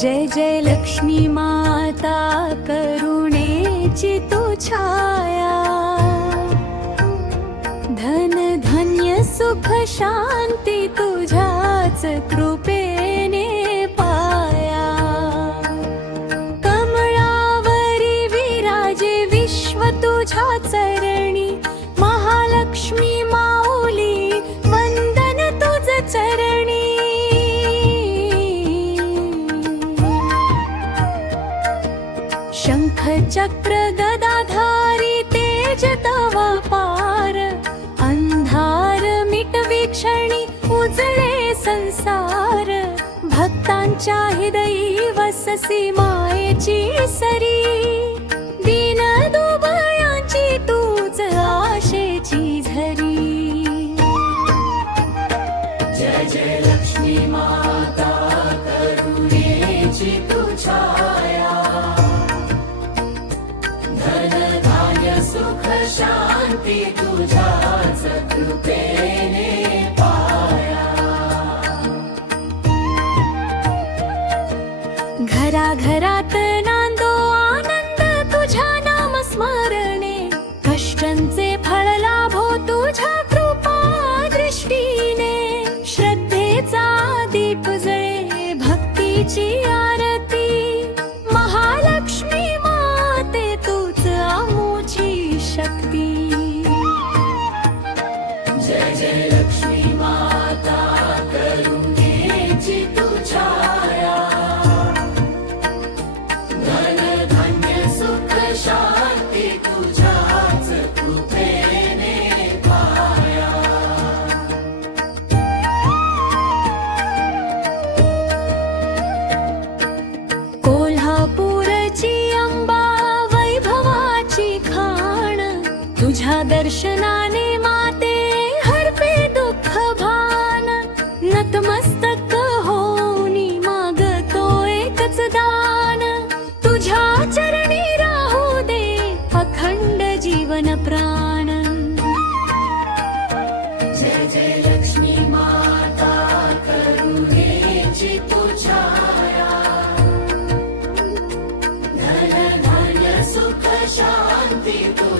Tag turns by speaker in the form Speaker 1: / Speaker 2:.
Speaker 1: जय जय लक्ष्मी माता करुणेची तू छाया। धन धन्य सुख शांती तुझ्याच कृ चक्र गदाधारी तेज तवा पार अंधार मिटवी क्षणी उजळे संसार. भक्तांच्या हृदयी वससी मायेची सरी दीन दुबळ्यांची तूच आशेची झरी. जय जय लक्ष्मी माता करुणेची तू सुख शांती तुझ्याच कृपेने पाया. घरा You. तुझ्या दर्शनाने माते हरपे दुःख भान. नतमस्तक होनी मागतो एकच दान. तुझ्या चरणी राहू दे अखंड जीवन प्राण. जय जय लक्ष्मी माता करुणेची तू छाया धन सुख शांती तुझ